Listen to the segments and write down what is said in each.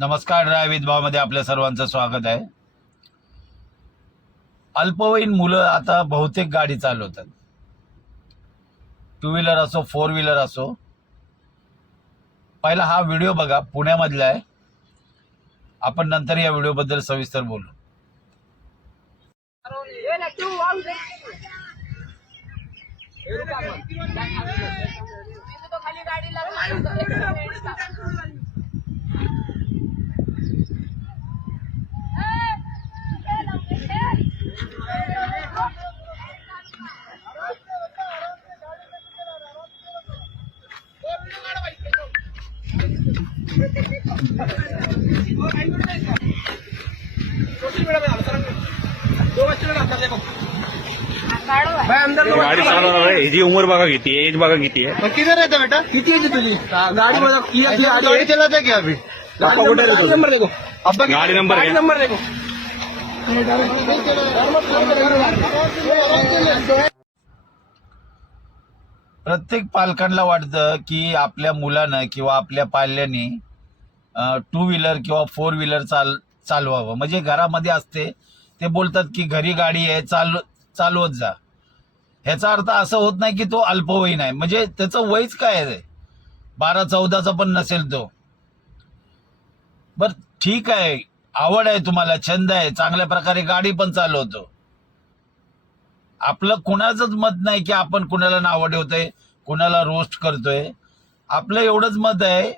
नमस्कार ड्रायविथ भावमध्ये आपल्या सर्वांचं स्वागत आहे. अल्पवयीन मुलं आता बहुतेक गाडी चालवतात. टू व्हीलर असो फोर व्हीलर असो. पहिला हा व्हिडिओ बघा पुण्यामधला आहे. आपण नंतर या व्हिडिओबद्दल सविस्तर बोलू. खाली गाडीला गाडी चालवणार आहे. ह्याची उमर बघा किती एज बघा किती आहे. किधर रहता बेटा? किती होती तुझी? गाड़ी किया गाड़ी चलाता है क्या अभी नंबर देखो गाड़ी नंबर गाड़ी है। नंबर देखो प्रत्येक पालकांना वाटतं की आपल्या मुलानं किंवा आपल्या पाल्याने टू व्हीलर किंवा फोर व्हीलर चाल चालवावं. म्हणजे घरामध्ये असते ते बोलतात की घरी गाडी आहे चाल चालवत जा. ह्याचा अर्थ असं होत नाही की तो अल्पवयीन आहे. म्हणजे त्याचं वयच काय आहे? बारा चौदाचा पण नसेल तो. बर ठीक आहे. आवड आहे तुम्हाला छंद आहे. चांगल्या प्रकारे गाडी पण चालवतो. आपलं कुणाचंच मत नाही की आपण कुणाला नावं ठेवतोय कुणाला रोस्ट करतोय. आपलं एवढंच मत आहे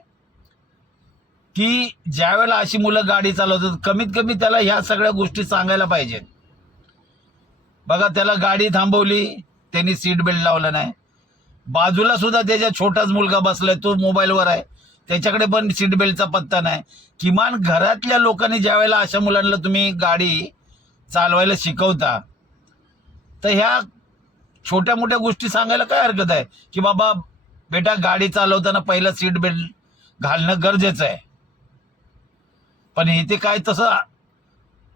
की ज्या वेळेला अशी मुलं गाडी चालवतात कमीत कमी त्याला ह्या सगळ्या गोष्टी सांगायला पाहिजेत. बघा त्याला गाडी थांबवली त्यांनी सीट बेल्ट लावला नाही. बाजूला सुद्धा त्याच्या छोटाच मुलगा बसलाय तो मोबाईलवर आहे. त्याच्याकडे पण सीट बेल्टचा पत्ता नाही. किमान घरातल्या लोकांनी ज्या वेळेला अशा मुलांना तुम्ही गाडी चालवायला शिकवता तर ह्या छोट्या मोठ्या गोष्टी सांगायला काय हरकत आहे? की बाबा बेटा गाडी चालवताना पहिला सीट बेल्ट घालणं गरजेचं आहे. पण इथे काय तसं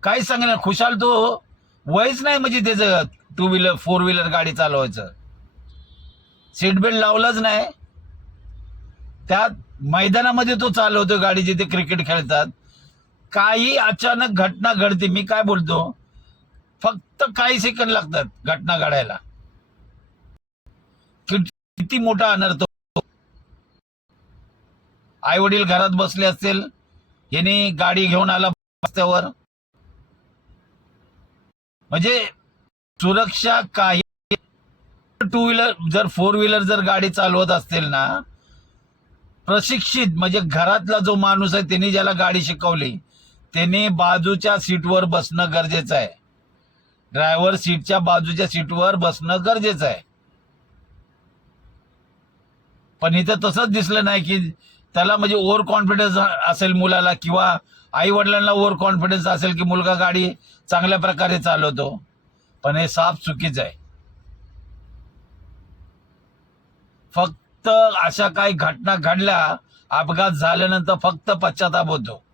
काय सांगणार खुशाल तो वयच नाही म्हणजे त्याचं टू व्हीलर फोर व्हीलर गाडी चालवायचं. सीट बेल्ट लावलाच नाही. त्यात मैदानामध्ये तो चालवतो गाडी जिथे क्रिकेट खेळतात. काही अचानक घटना घडते मी काय बोलतो? फक्त काही सेकंद लागतात घटना घडायला. किती मोठा अनर्थ. आई वडील घरात बसले असतील याने गाडी घेऊन आला रस्त्यावर. म्हणजे सुरक्षा काही टू व्हीलर जर फोर व्हीलर जर गाडी चालवत असतील ना प्रशिक्षित म्हणजे घरातला जो माणूस आहे त्यांनी ज्याला गाडी शिकवली त्याने बाजूच्या सीटवर बसणं गरजेचं आहे. ड्रायव्हर सीटच्या बाजूच्या सीटवर बसणं गरजेचं आहे. पण इथं तसंच दिसलं नाही की त्याला म्हणजे ओव्हर कॉन्फिडन्स असेल मुलाला किंवा आई वडिलांना ओव्हर कॉन्फिडन्स असेल की मुलगा गाडी चांगल्या प्रकारे चालवतो. पण हे साफ चुकीचं आहे. फक्त अशा काही घटना घडल्या अपघात झाल्यानंतर फक्त पश्चाताप होतो.